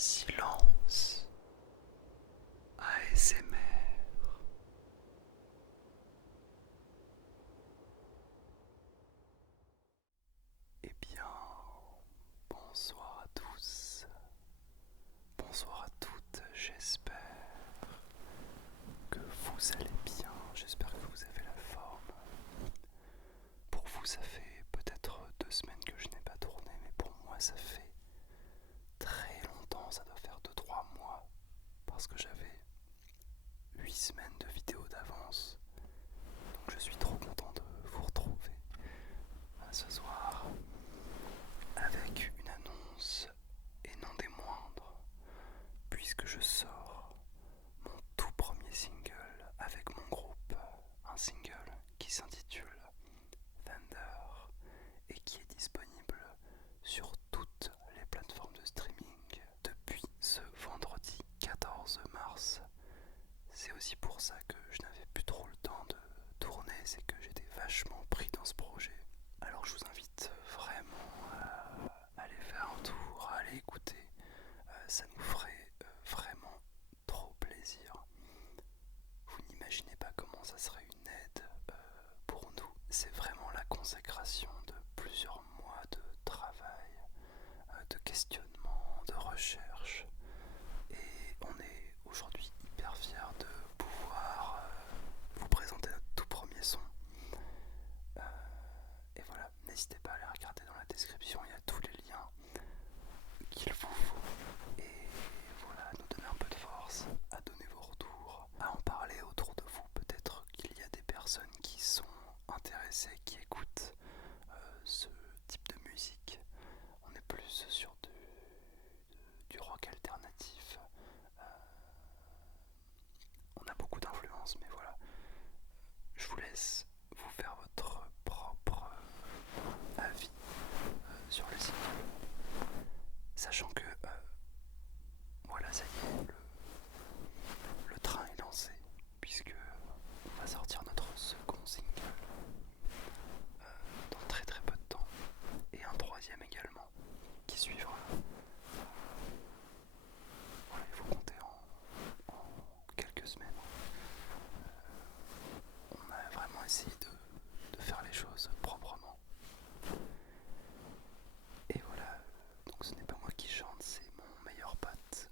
Silence ASMR. Eh bien, bonsoir à tous, bonsoir à toutes, j'espère que vous allez bien, j'espère que vous avez la forme. Pour vous, ça fait peut-être 2 semaines que je n'ai pas tourné, mais pour moi, ça fait très longtemps, ça doit faire 2-3 mois, parce que j'avais 8 semaines de vidéos d'avance. Donc je suis trop content de vous retrouver ce soir avec une annonce et non des moindres, puisque je sors mon tout premier single avec mon groupe, un single qui s'intitule Thunder et qui est disponible sur toutes les plateformes de streaming depuis ce vendredi 14 mars. C'est aussi pour ça que je n'avais plus trop le temps de tourner, c'est que j'étais vachement pris dans ce projet. Alors je vous invite vraiment à aller faire un tour, à aller écouter, ça nous ferait vraiment trop plaisir. Vous n'imaginez pas comment ça serait une aide pour nous. C'est vraiment la consécration de plusieurs mois de travail, de questionnement, de recherche. Et on est aujourd'hui hyper fiers de pouvoir vous présenter notre tout premier son. Et voilà, n'hésitez pas à aller regarder dans la description, il y a tous les liens qu'il vous faut. Et voilà, à nous donner un peu de force, à donner vos retours, à en parler autour de vous. Peut-être qu'il y a des personnes qui sont intéressées, qui écoutent ce type de musique. On est plus sur du rock alternatif. On a beaucoup d'influence, mais voilà. Je vous laisse vous faire votre propre avis sur le single. Sachant que, voilà, ça y est, le train est lancé, puisque on va sortir notre second single dans très très peu de temps, et un troisième également, qui suivra. Voilà, il faut compter en quelques semaines. On a vraiment essayé de faire les choses proprement. Et voilà, donc ce n'est pas moi qui chante, c'est mon meilleur pote.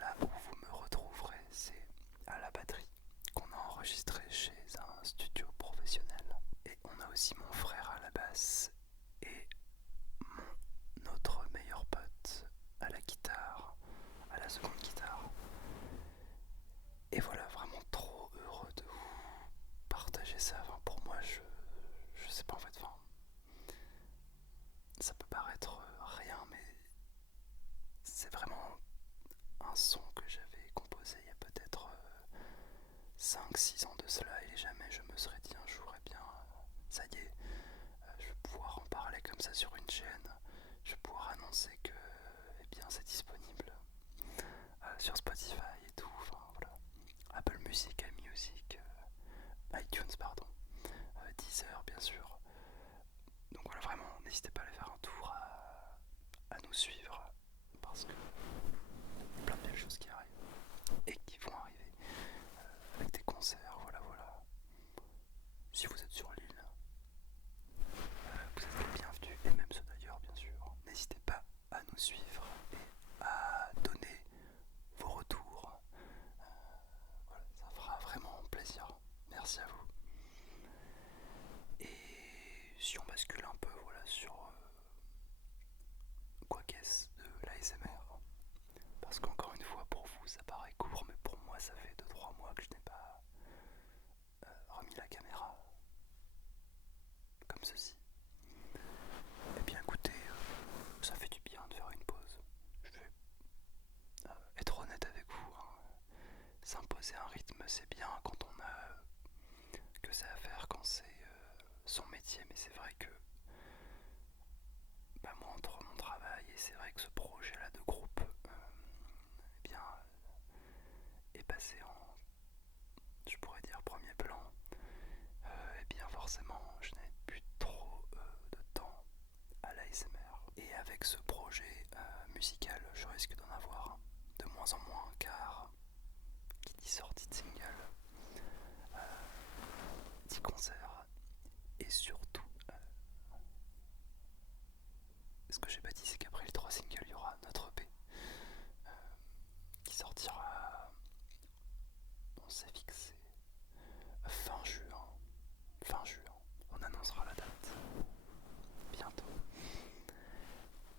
Là où vous me retrouverez, c'est à la batterie, qu'on a enregistré chez un studio professionnel. Et on a aussi mon frère à la basse et notre meilleur pote à la guitare, à la seconde guitare. Et voilà, vraiment trop heureux de vous partager ça. Enfin, pour moi, je sais pas en fait, enfin, ça peut paraître rien, mais c'est vraiment un son que j'avais composé il y a peut-être 5-6 ans de cela, et jamais je me serais dit un jour, eh bien, ça y est, je vais pouvoir en parler comme ça sur une chaîne, je vais pouvoir annoncer que, eh bien, c'est disponible sur Spotify et tout, enfin voilà, Apple Music, iMusic, iTunes, pardon, Deezer, bien sûr. Donc voilà, vraiment, n'hésitez pas à aller faire un tour, à nous suivre, parce que y a plein de belles choses qui arrivent et qui vont arriver avec des concerts, voilà voilà. Si vous êtes sur l'île, vous êtes les bienvenus, et même ceux d'ailleurs bien sûr. N'hésitez pas à nous suivre et à donner vos retours. Voilà, ça fera vraiment plaisir. Merci à vous. Et si on bascule un peu, voilà, sur quoi qu'est-ce de l'ASMR, parce qu'encore une fois, pour vous ça paraît court, mais pour moi ça fait 2-3 mois que je n'ai pas remis la caméra comme ceci. Eh bien écoutez, ça fait du bien de faire une pause. Je vais être honnête avec vous, hein. S'imposer un rythme c'est bien quand on a que ça à faire, quand c'est son métier, mais c'est vrai que bah, moi, entre mon travail et c'est vrai que ce projet là de groupe eh bien, est passé en, je pourrais dire, premier plan. Et bien forcément je n'ai plus trop de temps à l'ASMR. Et avec qu'avec ce projet musical, je risque d'en avoir de moins en moins, car qui dit sortie de single, dit concert, et surtout, ce que j'ai pas dit, c'est qu'après les 3 singles, il y aura notre EP qui sortira, on s'est fixé fin juin. Fin juin, on annoncera la date bientôt.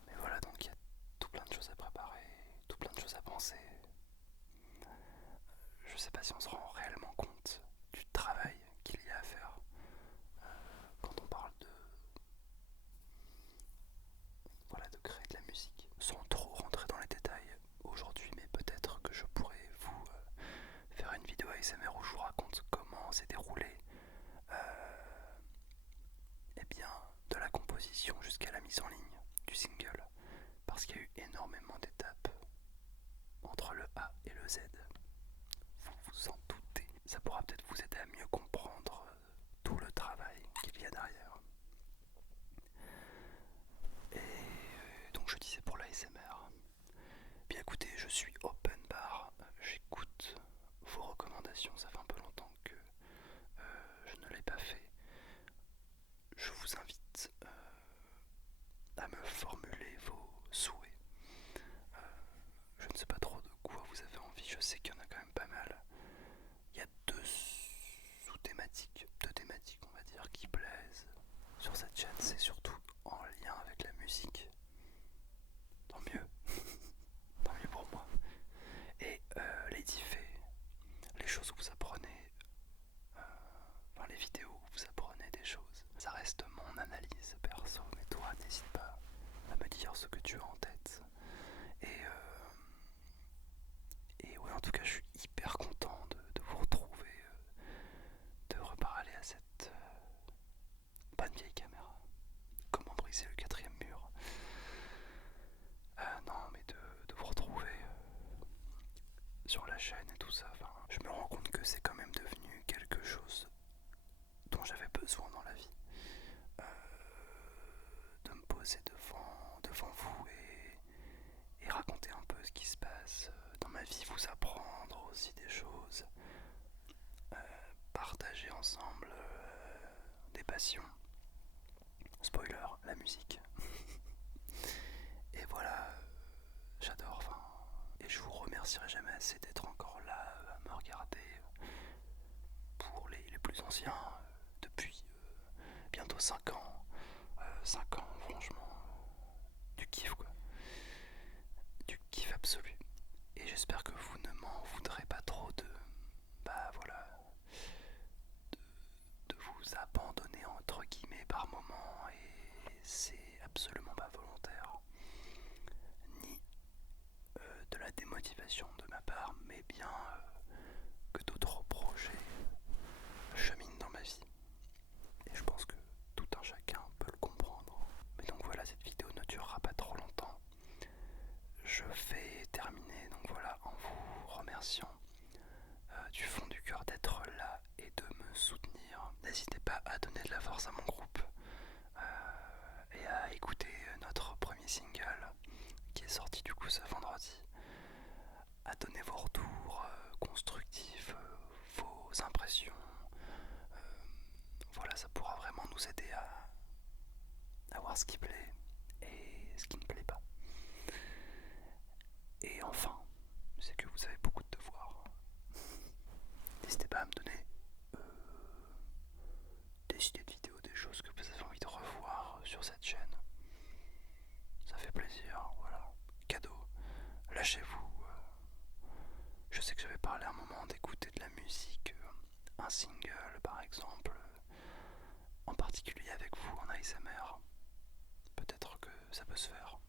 Mais voilà, donc il y a tout plein de choses à préparer, tout plein de choses à penser. Je sais pas si on se rend réellement compte du travail qu'il y a à faire quand on parle de créer de la musique. Sans trop rentrer dans les détails aujourd'hui, mais peut-être que je pourrais vous faire une vidéo ASMR où je vous raconte comment s'est déroulé de la composition jusqu'à la mise en ligne du single, parce qu'il y a eu énormément d'étapes entre le A et le Z. Vous vous en doutez. Ça pourra peut-être vous aider à mieux comprendre tout le travail qu'il y a derrière. Et donc je disais pour l'ASMR, bien écoutez, je suis open bar, j'écoute vos recommandations, ça fait un peu longtemps que je ne l'ai pas fait. Je vous invite à me formuler vos souhaits. Je ne sais pas trop de quoi vous avez envie, je sais qu'il y en a quand même pas mal. Il y a deux thématiques on va dire qui plaisent sur cette chaîne, c'est surtout en lien avec la musique. Tant mieux, tant mieux pour moi. Et les diffés, les choses où vous apprenez, les vidéos où vous apprenez des choses, ça reste mon analyse perso, mais toi n'hésite pas à me dire ce que tu as en tête. Et ouais, en tout cas, je suis hyper content de vous retrouver, de reparler à cette bonne vieille caméra. Comment briser le 4e mur. Non, mais de vous retrouver sur la chaîne et tout ça. Enfin, je me rends compte que c'est quand même devenu quelque chose dont j'avais besoin dans la vie. De me poser devant vous et raconter un peu ce qui se passe dans ma vie, vous apprendre aussi des choses, partager ensemble des passions. Spoiler, la musique. Et voilà, j'adore, et je vous remercierai jamais assez d'être encore là à me regarder. Pour les plus anciens, depuis bientôt 5 ans. 5 ans, franchement, du kiff quoi. Du kiff absolu. Et j'espère que vous ne m'en voudrez pas trop de vous abandonner entre guillemets par moment, et c'est absolument pas volontaire, ni de la démotivation de ma part, mais bien que d'autres projets cheminent dans ma vie. Et je pense que tout un chacun peut le comprendre. Mais donc voilà, cette vidéo ne durera pas trop longtemps. Je vais terminer donc voilà en vous remerciant du fond du cœur d'être là et de me soutenir. N'hésitez pas à donner de la force à mon groupe et à écouter notre premier single qui est sorti du coup ce vendredi. À donner vos retours constructifs, vos impressions. Voilà, ça pourra vraiment nous aider à voir ce qui plaît et ce qui ne plaît pas. Et enfin, je sais que vous avez beaucoup de devoirs. N'hésitez pas à me donner des idées de vidéos, des choses que vous avez envie de revoir sur cette chaîne. Ça fait plaisir, voilà. Cadeau, lâchez-vous. Je sais que j'avais parlé à un moment d'écouter de la musique, un single par exemple, en particulier avec vous en ASMR. Peut-être que ça peut se faire.